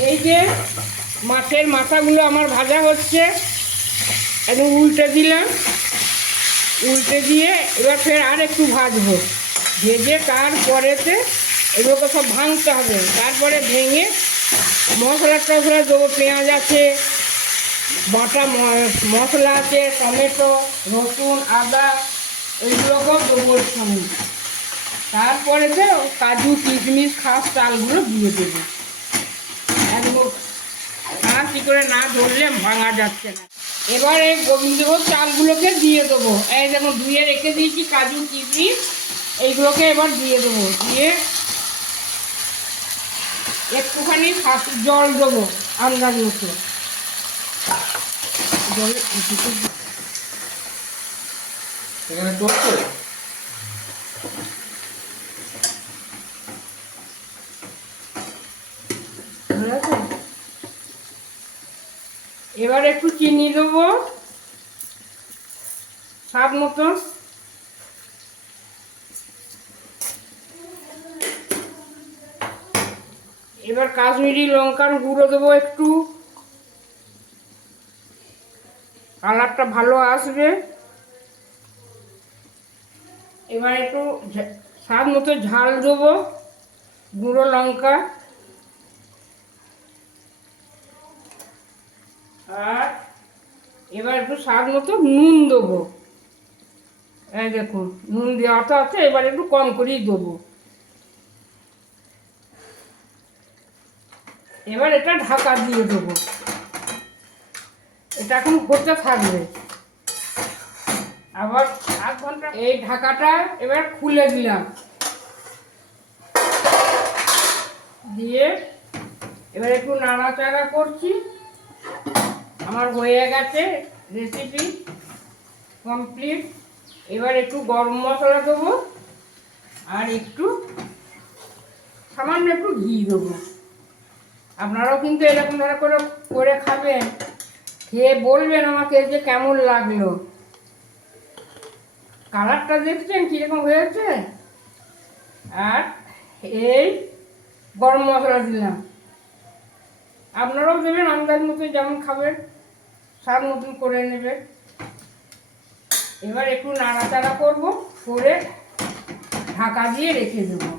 এই যে মাছের মাথাগুলো আমার ভাজা হচ্ছে, একদম উল্টে দিলাম। উল্টে দিয়ে এবার ফের আর একটু ভাজবো। ভেজে তারপরেতে এগুলোকে সব ভাঙতে হবে। তারপরে ভেঙে মশলা টশলা দেবো, পেঁয়াজ আছে, বাটা মশলা আছে, টমেটো, রসুন, আদা এগুলোকেও দেবো সঙ্গে তারপরেতে কাজু, কিশমিশ, খাস, চালগুলো দিয়ে দেবো। হাঁচি করে না ধরলে ভাঙা যাচ্ছে না। এবার এই গোবিন্দভোগ চালগুলোকে দিয়ে দেবো। এই দেখুন ধুয়ে রেখে দিয়েছি কাজু কিশমিশ এইগুলোকে এবার দিয়ে দেবো। দিয়ে একটুখানি ফাঁস- জল দেবো আন্দাজ মতো জল এখানে চলছে? এবার একটু চিনি দেবো। স্বাদ মতো। এবার কাশ্মীরি লঙ্কার গুঁড়ো দেবো একটু। কালারটা ভালো আসবে। এবার একটু স্বাদ মতো ঝাল দেবো। গুঁড়ো লঙ্কা। আর এবার একটু স্বাদ মতো নুন দেবো। এই দেখুন নুন দেওয়াটা আছে এবার একটু কম করেই দেবো। এবার এটা ঢাকা দিয়ে দেবো। এটা এখন হতে থাকবে। আবার আধ ঘণ্টা এই ঢাকাটা এবার খুলে দিলাম। দিয়ে এবার একটু নাড়াচাড়া করছি। আমার হয়ে গেছে রেসিপি কমপ্লিট এবার একটু গরম মশলা দেবো আর একটু সামান্য একটু ঘি দেবো। আপনারাও কিন্তু এরকম ধরে করে করে খাবেন। খেয়ে বলবেন আমাকে যে কেমন লাগল। কালারটা দেখছেন কীরকম হয়েছে? আর এই গরম মশলা দিলাম। আপনারাও দেবেন আন্দাজ মতো যেমন খাবেন। স্বাদ মতন করে নেবেন এবার একটু নাড়াচাড়া করব করে ঢাকা দিয়ে রেখে দেবো।